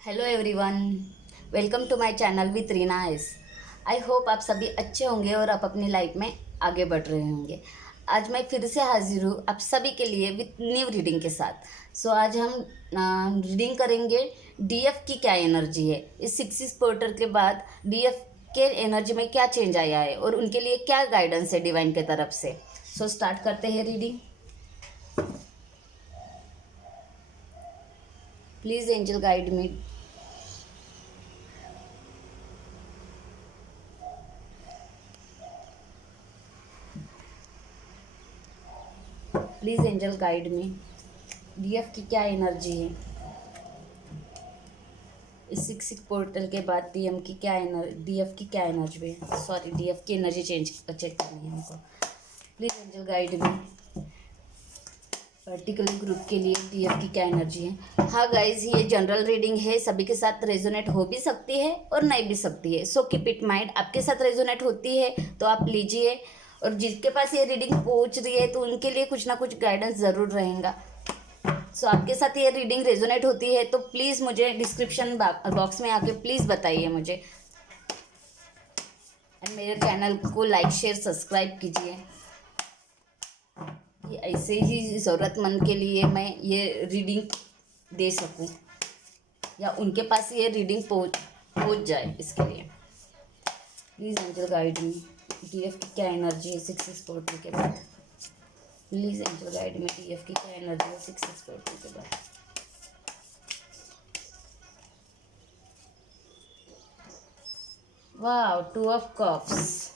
Hello everyone, welcome to my channel with Reena S. I hope आप सभी अच्छे होंगे और आप अपनी लाइफ में आगे बढ़ रहे होंगे। आज मैं फिर से हाजिर हूँ आप सभी के लिए विथ न्यू रीडिंग के साथ। आज हम रीडिंग करेंगे डीएफ की क्या एनर्जी है। इस 6 पोर्टर के बाद डीएफ के एनर्जी में क्या चेंज आया है और उनके लिए क्या गाइडेंस है डिवाइन के तरफ से। स्टार्ट करते हैं reading. Please angel guide me. Please angel guide me, DF की क्या एनर्जी है। इस 6 पोर्टल के बाद डीएफ की क्या एनर्जी है। सॉरी, डीएफ की एनर्जी चेक करनी है हमको। Please angel guide me, particular group के लिए डीएफ की क्या एनर्जी है। हाँ गाइज, ये जनरल रीडिंग है, सभी के साथ रेजोनेट हो भी सकती है और नहीं भी सकती है। सो कीप इट माइंड, आपके साथ रेजोनेट होती है तो आप लीजिए, और जिसके पास ये रीडिंग पहुंच रही है तो उनके लिए कुछ ना कुछ गाइडेंस ज़रूर रहेगा। आपके साथ ये रीडिंग रेजोनेट होती है तो प्लीज़ मुझे डिस्क्रिप्शन बॉक्स में आके प्लीज़ बताइए मुझे, एंड मेरे चैनल को लाइक शेयर सब्सक्राइब कीजिए कि ऐसे ही ज़रूरतमंद के लिए मैं ये रीडिंग दे सकूं या उनके पास ये रीडिंग पहुंच जाए। इसके लिए please angel guide me, DF की क्या एनर्जी है 6 पोर्टल के बाद। Please angel guide me, DF की क्या एनर्जी है 6 पोर्टल के बाद। वाह, 2 ऑफ कप्स।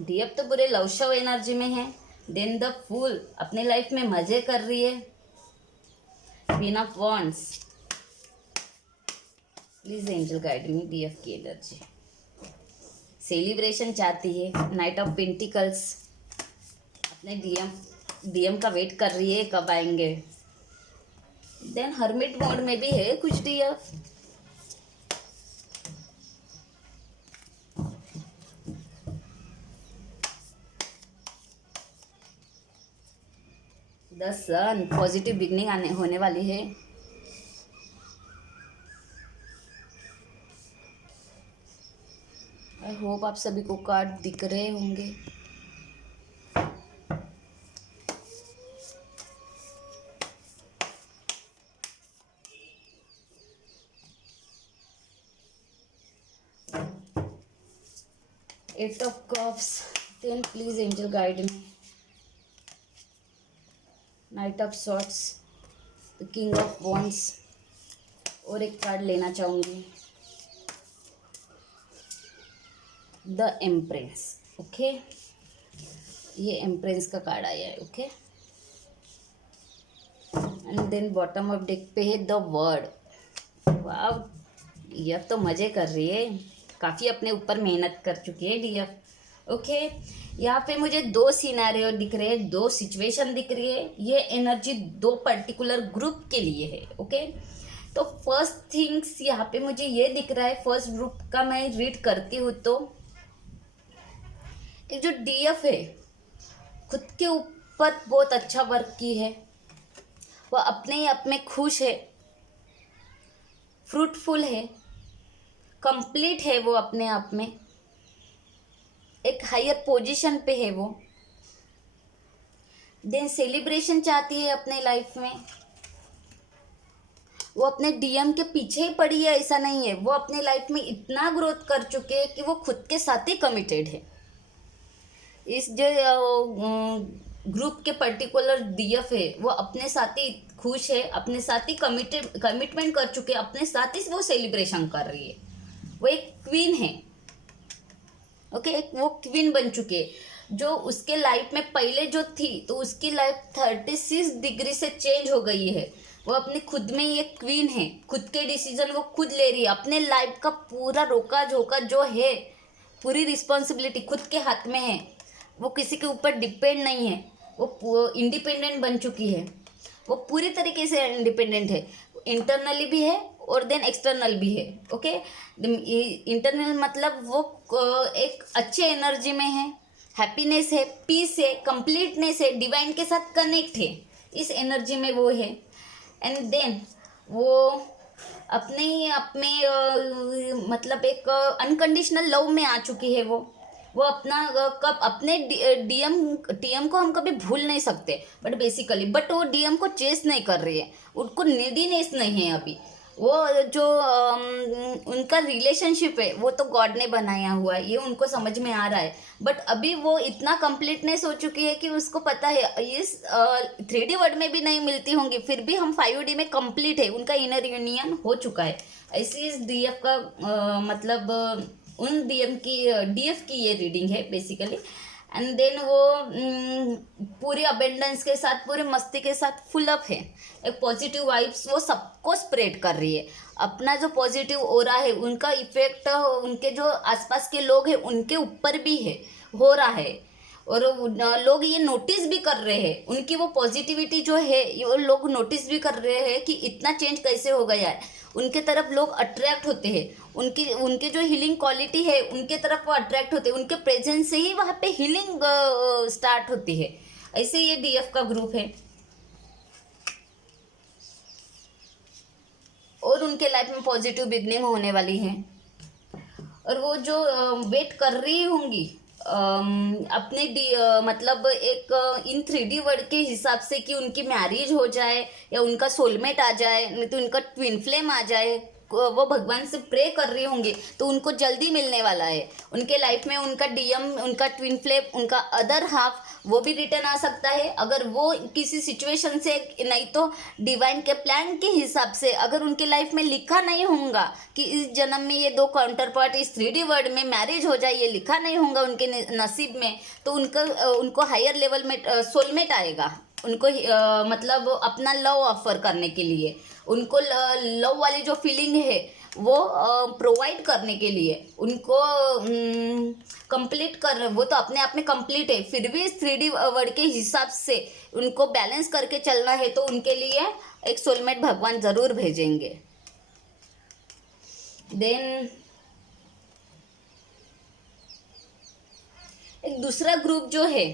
डीएफ तो पूरे लव शव एनर्जी में है। देन द फूल अपने लाइफ में मजे कर रही है। Queen of wands. Please angel guide me, DF की एनर्जी। सेलिब्रेशन चाहती है। नाइट ऑफ पेंटिकल्स अपने डीएम का वेट कर रही है, कब आएंगे। देन हर्मिट मोड में भी है कुछ DF. The sun, positive beginning होने वाली है। आई होप आप सभी को कार्ड दिख रहे होंगे। Eight of cups. Then please angel guide me, knight of swords, the king of wands, और एक कार्ड लेना चाहूँगी, द एम्प्रेस। ओके, ये एम्प्रेस का कार्ड आया है। Okay, and then bottom of deck पे है द वर्ड। वाह, ये तो मज़े कर रही है, काफ़ी अपने ऊपर मेहनत कर चुकी है डीएफ। ओके, यहाँ पे मुझे 2 सिनेरियो दिख रहे हैं, 2 सिचुएशन दिख रही है। ये एनर्जी 2 पर्टिकुलर ग्रुप के लिए है। ओके, तो फर्स्ट थिंग्स यहाँ पे मुझे ये दिख रहा है, फर्स्ट ग्रुप का मैं रीड करती हूँ तो एक जो डीएफ है खुद के ऊपर बहुत अच्छा वर्क की है, वो अपने आप में खुश है, फ्रूटफुल है, कंप्लीट है, वो अपने आप में एक हायर पोजीशन पे है वो। देन सेलिब्रेशन चाहती है अपने लाइफ में। वो अपने डीएम के पीछे ही पड़ी है ऐसा नहीं है, वो अपने लाइफ में इतना ग्रोथ कर चुके हैं कि वो खुद के साथ ही कमिटेड है। इस जो ग्रुप के पर्टिकुलर डीएफ है वो अपने साथ ही खुश है, अपने साथ ही कमिटमेंट कर चुके हैं, अपने साथ ही वो सेलिब्रेशन कर रही है। वो एक क्वीन है। ओके, एक वो क्वीन बन चुके, जो उसके लाइफ में पहले जो थी तो उसकी लाइफ 36 डिग्री से चेंज हो गई है। वो अपने खुद में ही एक क्वीन है, खुद के डिसीजन वो खुद ले रही है, अपने लाइफ का पूरा रोका झोका जो है, पूरी रिस्पॉन्सिबिलिटी खुद के हाथ में है। वो किसी के ऊपर डिपेंड नहीं है, वो इंडिपेंडेंट बन चुकी है। वो पूरी तरीके से इंडिपेंडेंट है, इंटरनली भी है और देन एक्सटर्नल भी है। ओके, इंटरनल मतलब वो एक अच्छे एनर्जी में है, हैप्पीनेस है, पीस है, कंप्लीटनेस है, डिवाइन के साथ कनेक्ट है, इस एनर्जी में वो है। एंड देन वो अपने आप में मतलब एक अनकंडीशनल लव में आ चुकी है वो अपना कब अपने डीएम को हम कभी भूल नहीं सकते, बट वो डीएम को चेस नहीं कर रही है, उनको नीडीनेस नहीं है अभी। वो जो उनका रिलेशनशिप है वो तो गॉड ने बनाया हुआ है, ये उनको समझ में आ रहा है। बट अभी वो इतना कंप्लीटनेस हो चुकी है कि उसको पता है इस 3D वर्ड में भी नहीं मिलती होंगी, फिर भी हम 5D में कंप्लीट है, उनका इनर यूनियन हो चुका है। ऐसी इस डीएफ का मतलब उन डीएफ की ये रीडिंग है बेसिकली। एंड देन वो पूरी अबेंडेंस के साथ, पूरी मस्ती के साथ फुल अप है, एक पॉजिटिव वाइब्स वो सबको स्प्रेड कर रही है। अपना जो पॉजिटिव ऑरा है उनका इफेक्ट उनके जो आसपास के लोग हैं उनके ऊपर भी है, हो रहा है। और लोग ये नोटिस भी कर रहे हैं, उनकी वो पॉजिटिविटी जो है ये लोग नोटिस भी कर रहे हैं कि इतना चेंज कैसे हो गया है। उनके तरफ लोग अट्रैक्ट होते हैं, उनके जो हीलिंग क्वालिटी है उनके तरफ वो अट्रैक्ट होते हैं, उनके प्रेजेंस से ही वहाँ पे हीलिंग स्टार्ट होती है। ऐसे ये डीएफ का ग्रुप है और उनके लाइफ में पॉजिटिव बिगनिंग होने वाली है। और वो जो वेट कर रही होंगी अपने मतलब एक इन 3D वर्ड के हिसाब से कि उनकी मैरिज हो जाए या उनका सोलमेट आ जाए, नहीं तो उनका ट्विन फ्लेम आ जाए, वो भगवान से प्रे कर रही होंगी, तो उनको जल्दी मिलने वाला है। उनके लाइफ में उनका डीएम, उनका ट्विन फ्लेम, उनका अदर हाफ वो भी रिटर्न आ सकता है, अगर वो किसी सिचुएशन से, नहीं तो डिवाइन के प्लान के हिसाब से। अगर उनके लाइफ में लिखा नहीं होगा कि इस जन्म में ये दो काउंटर पार्ट इस 3D वर्ड में मैरिज हो जाए, ये लिखा नहीं होगा उनके नसीब में, तो उनको हायर लेवल में सोलमेट आएगा, उनको मतलब अपना लव ऑफर करने के लिए, उनको लव वाली जो फीलिंग है वो प्रोवाइड करने के लिए, उनको कंप्लीट कर, वो तो अपने आप में कंप्लीट है, फिर भी इस 3D वर्ड के हिसाब से उनको बैलेंस करके चलना है, तो उनके लिए एक सोलमेट भगवान ज़रूर भेजेंगे। देन एक दूसरा ग्रुप जो है,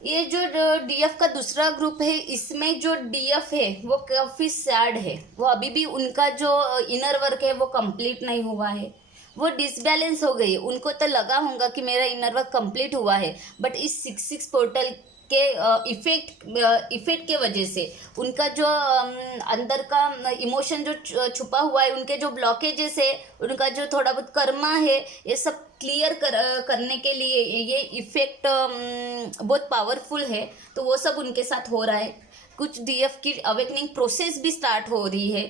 ये जो डीएफ का दूसरा ग्रुप है, इसमें जो डीएफ है वो काफ़ी सैड है, वो अभी भी उनका जो इनर वर्क है वो कंप्लीट नहीं हुआ है, वो डिसबैलेंस हो गई। उनको तो लगा होगा कि मेरा इनर वर्क कंप्लीट हुआ है, बट इस 6-6 पोर्टल के इफेक्ट के वजह से उनका जो अंदर का इमोशन जो छुपा हुआ है, उनके जो ब्लॉकेजेस है, उनका जो थोड़ा बहुत कर्मा है, ये सब क्लियर करने के लिए ये इफेक्ट बहुत पावरफुल है, तो वो सब उनके साथ हो रहा है। कुछ डीएफ की अवेकनिंग प्रोसेस भी स्टार्ट हो रही है।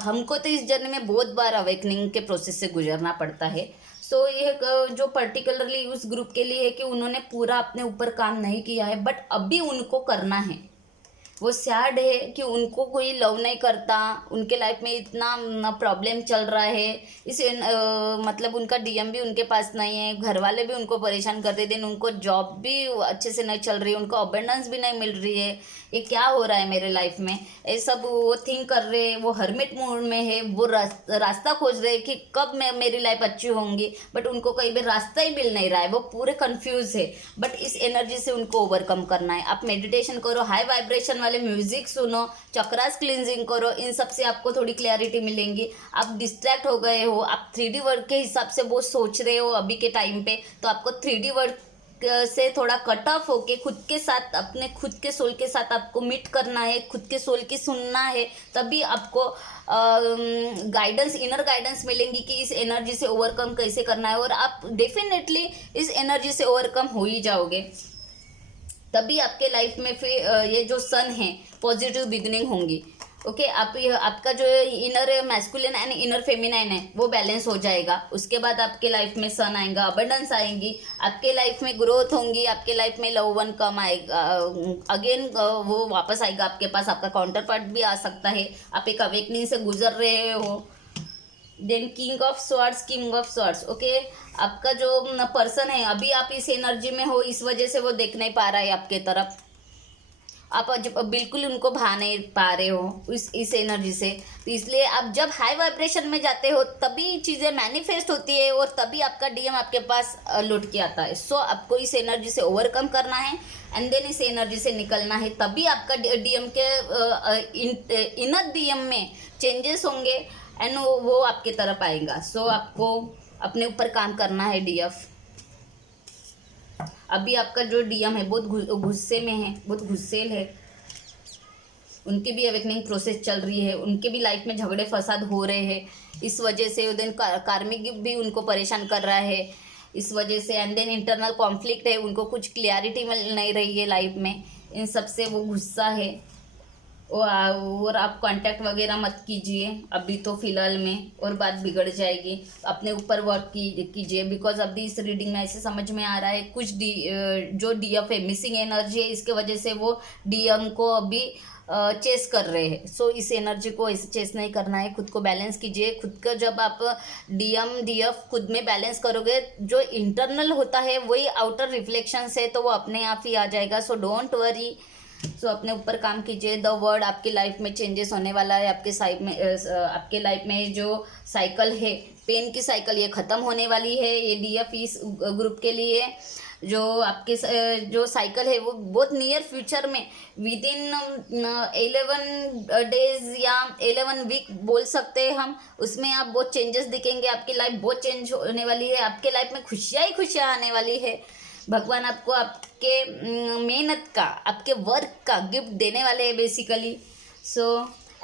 हमको तो इस जर्नी में बहुत बार अवेकनिंग के प्रोसेस से गुजरना पड़ता है। सो ये जो पर्टिकुलरली उस ग्रुप के लिए है कि उन्होंने पूरा अपने ऊपर काम नहीं किया है, बट अभी उनको करना है। वो सैड है कि उनको कोई लव नहीं करता, उनके लाइफ में इतना प्रॉब्लम चल रहा है, मतलब उनका डीएम भी उनके पास नहीं है, घर वाले भी उनको परेशान करते, दिन उनको जॉब भी अच्छे से नहीं चल रही है, उनको अबेंडेंस भी नहीं मिल रही है, ये क्या हो रहा है मेरे लाइफ में, ये सब वो थिंक कर रहे हैं। वो हर्मिट मूड में है, वो रास्ता खोज रहे हैं कि कब मेरी लाइफ अच्छी होंगी, बट उनको कहीं भी रास्ता ही मिल नहीं रहा है, वो पूरे कंफ्यूज है। बट इस एनर्जी से उनको ओवरकम करना है। आप मेडिटेशन करो, हाई वाइब्रेशन वाले म्यूजिक सुनो, चक्रास क्लिनजिंग करो, इन सब से आपको थोड़ी क्लैरिटी मिलेंगी। आप डिस्ट्रैक्ट हो गए हो, आप 3D वर्ड के हिसाब से वो सोच रहे हो अभी के टाइम पे, तो आपको 3D वर्ड से थोड़ा कट ऑफ होके खुद के साथ, अपने खुद के सोल के साथ आपको मीट करना है, खुद के सोल की सुनना है, तभी आपको गाइडेंस, इनर गाइडेंस मिलेंगी कि इस एनर्जी से ओवरकम कैसे करना है। और आप डेफिनेटली इस एनर्जी से ओवरकम हो ही जाओगे, तभी आपके लाइफ में फिर ये जो सन है पॉजिटिव बिगनिंग होंगी। ओके, आपका जो inner masculine and inner feminine है वो बैलेंस हो जाएगा। उसके बाद आपके लाइफ में सन आएगा, अबंडेंस आएंगी, आपके लाइफ में ग्रोथ होंगी, आपके लाइफ में लव वन कम आएगा, अगेन वो वापस आएगा आपके पास, आपका काउंटर पार्ट भी आ सकता है, आप एक अवेकनिंग से गुजर रहे हो। Then king of swords, okay, आपका जो पर्सन है अभी आप इस एनर्जी में हो, इस वजह से वो देख नहीं पा रहा है आपके तरफ, आप बिल्कुल उनको भा नहीं पा रहे हो इस एनर्जी से। तो इसलिए आप जब हाई वाइब्रेशन में जाते हो तभी चीज़ें मैनिफेस्ट होती है और तभी आपका डीएम आपके पास लौट के आता है। सो आपको इस एनर्जी से ओवरकम करना है एंड देन इस एनर्जी से निकलना है, तभी आपका डीएम के इनर डीएम में चेंजेस होंगे एंड वो आपके तरफ आएगा। सो आपको अपने ऊपर काम करना है डीएफ। अभी आपका जो डीएम है बहुत गुस्से में है, बहुत गुस्सेल है, उनकी भी अवेकनिंग प्रोसेस चल रही है, उनके भी लाइफ में झगड़े फसाद हो रहे हैं, इस वजह से देन कार्मिक भी उनको परेशान कर रहा है इस वजह से, एंड देन इंटरनल कॉन्फ्लिक्ट है, उनको कुछ क्लियरिटी मिल नहीं रही है लाइफ में, इन सब से वो गुस्सा है। और आप कांटेक्ट वगैरह मत कीजिए अभी तो फ़िलहाल में, और बात बिगड़ जाएगी। अपने ऊपर वर्क कीजिए, बिकॉज अभी इस रीडिंग में ऐसे समझ में आ रहा है कुछ जो डीएफ है मिसिंग एनर्जी है, इसके वजह से वो डीएम को अभी चेस कर रहे हैं। सो इस एनर्जी को ऐसे चेस नहीं करना है, खुद को बैलेंस कीजिए। खुद का जब आप डीएम डीएफ खुद में बैलेंस करोगे, जो इंटरनल होता है वही आउटर रिफ्लेक्शंस है, तो वो अपने आप ही आ जाएगा। So don't worry. सो अपने ऊपर काम कीजिए। द वर्ड आपकी लाइफ में चेंजेस होने वाला है। आपके लाइफ में जो साइकिल है, पेन की साइकिल, ये ख़त्म होने वाली है। ये डीएफ इस ग्रुप के लिए जो आपके जो साइकिल है वो बहुत नियर फ्यूचर में विद इन 11 डेज या 11 वीक बोल सकते हैं हम, उसमें आप बहुत चेंजेस दिखेंगे। आपकी लाइफ बहुत चेंज होने वाली है। आपके लाइफ में खुशियाँ ही खुशियाँ आने वाली है। भगवान आपको आपके मेहनत का, आपके वर्क का गिफ्ट देने वाले हैं बेसिकली। सो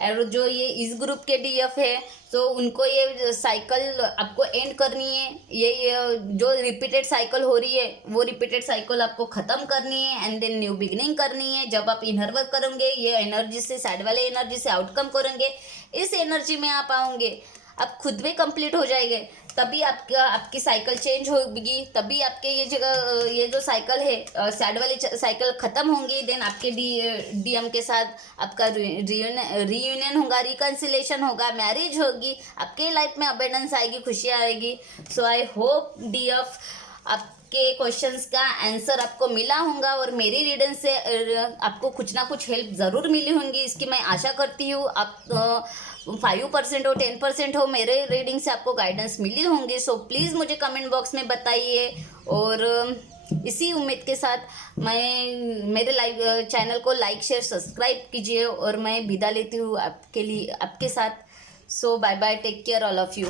और जो ये इस ग्रुप के डीएफ है, तो उनको ये साइकिल आपको एंड करनी है। ये जो रिपीटेड साइकिल हो रही है, वो रिपीटेड साइकिल आपको ख़त्म करनी है एंड देन न्यू बिगनिंग करनी है। जब आप इनर वर्क करेंगे, ये एनर्जी से, साइड वाले एनर्जी से आउटकम करेंगे, इस एनर्जी में आप आओगे, आप खुद में कंप्लीट हो जाएंगे, तभी आपकी साइकिल चेंज होगी, तभी आपके ये जो साइकिल है, सैड वाली साइकिल ख़त्म होंगी। देन आपके डीएम के साथ आपका रीयूनियन होगा, रिकन्सिलेशन होगा, मैरिज होगी, आपके लाइफ में अबेंडेंस आएगी, खुशियाँ आएगी। सो आई होप डीएफ आपके क्वेश्चंस का आंसर आपको मिला होगा, और मेरी रीडिंग से आपको कुछ ना कुछ हेल्प ज़रूर मिली होंगी, इसकी मैं आशा करती हूँ। आप 5% हो 10% हो, मेरे रीडिंग से आपको गाइडेंस मिली होंगी। सो प्लीज़ मुझे कमेंट बॉक्स में बताइए, और इसी उम्मीद के साथ मैं मेरे लाइव चैनल को लाइक शेयर सब्सक्राइब कीजिए, और मैं विदा लेती हूँ आपके साथ। So bye bye, take care all of you.